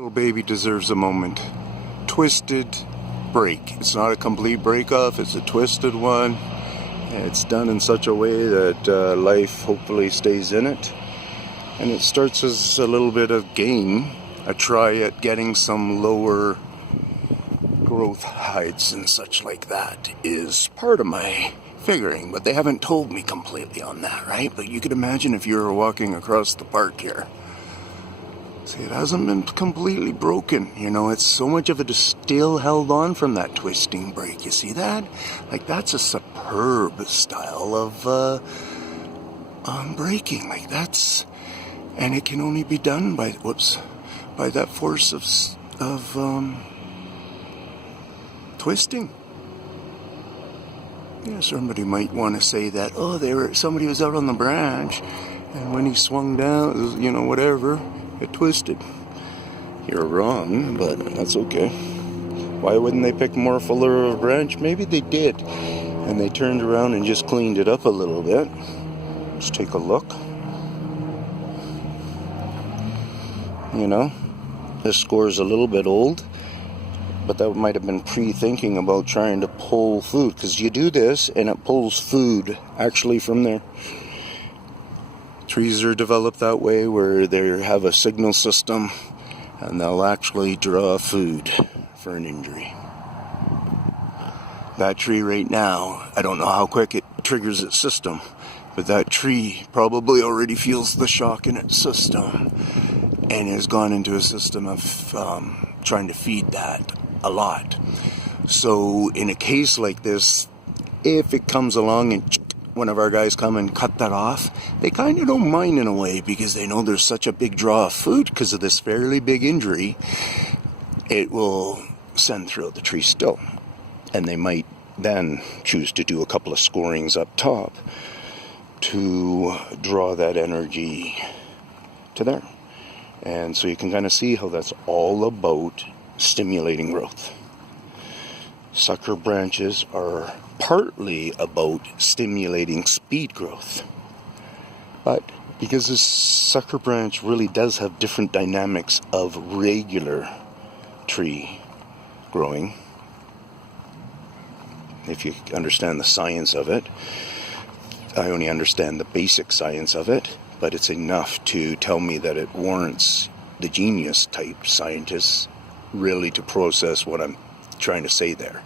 Little baby deserves a moment. Twisted break. It's not a complete break off, it's a twisted one. It's done in such a way that life hopefully stays in it. And it starts as a little bit of game, a try at getting some lower growth heights and such like that is part of my figuring, but they haven't told me completely on that, right? But you could imagine if you were walking across the park here. See, it hasn't been completely broken, you know, it's so much of it is still held on from that twisting break. You see that? Like, that's a superb style of breaking. Like, that's, and it can only be done by, by that force of twisting. Yeah, somebody might want to say that, oh, somebody was out on the branch, and when he swung down, you know, whatever, it twisted. You're wrong, but that's okay. Why wouldn't they pick more fuller of a branch? Maybe they did, and they turned around and just cleaned it up a little bit. Let's take a look. You know, this score is a little bit old, but that might have been pre-thinking about trying to pull food, because you do this and it pulls food actually from there. Trees are developed that way, where they have a signal system and they'll actually draw food for an injury. That tree right now, I don't know how quick it triggers its system, but that tree probably already feels the shock in its system and has gone into a system of trying to feed that a lot. So in a case like this, if it comes along and one of our guys come and cut that off, they kind of don't mind in a way, because they know there's such a big draw of food because of this fairly big injury. It will send throughout the tree still, and they might then choose to do a couple of scorings up top to draw that energy to there. And so you can kind of see how that's all about stimulating growth. Sucker branches are partly about stimulating speed growth. But because this sucker branch really does have different dynamics of regular tree growing, if you understand the science of it, I only understand the basic science of it, but it's enough to tell me that it warrants the genius type scientists really to process what I'm trying to say there.